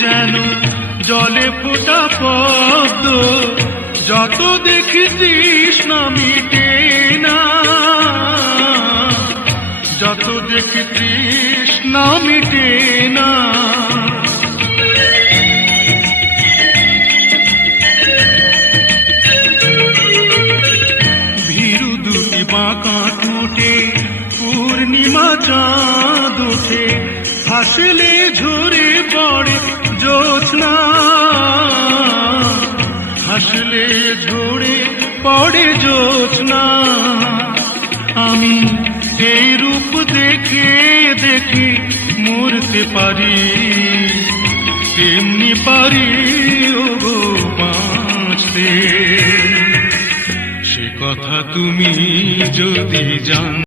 যেন জলে ফোটা পদ্ম, যত দেখি তৃষ্ণা মিটে না, যত দেখি তৃষ্ণা মিটে না। ভীরু দুটি বাঁকা ঠোঁটে পূর্ণিমা চাঁদ ওঠে, হাসলে ঝরে পড়ে জ্যোৎস্না, হাসলে ঝরে পড়ে জ্যোৎস্না। আমি এই রূপ দেখে দেখে মরতে পারি, তেমনি পারি ওগো বাঁচতে। সে কথা তুমি যদি জান।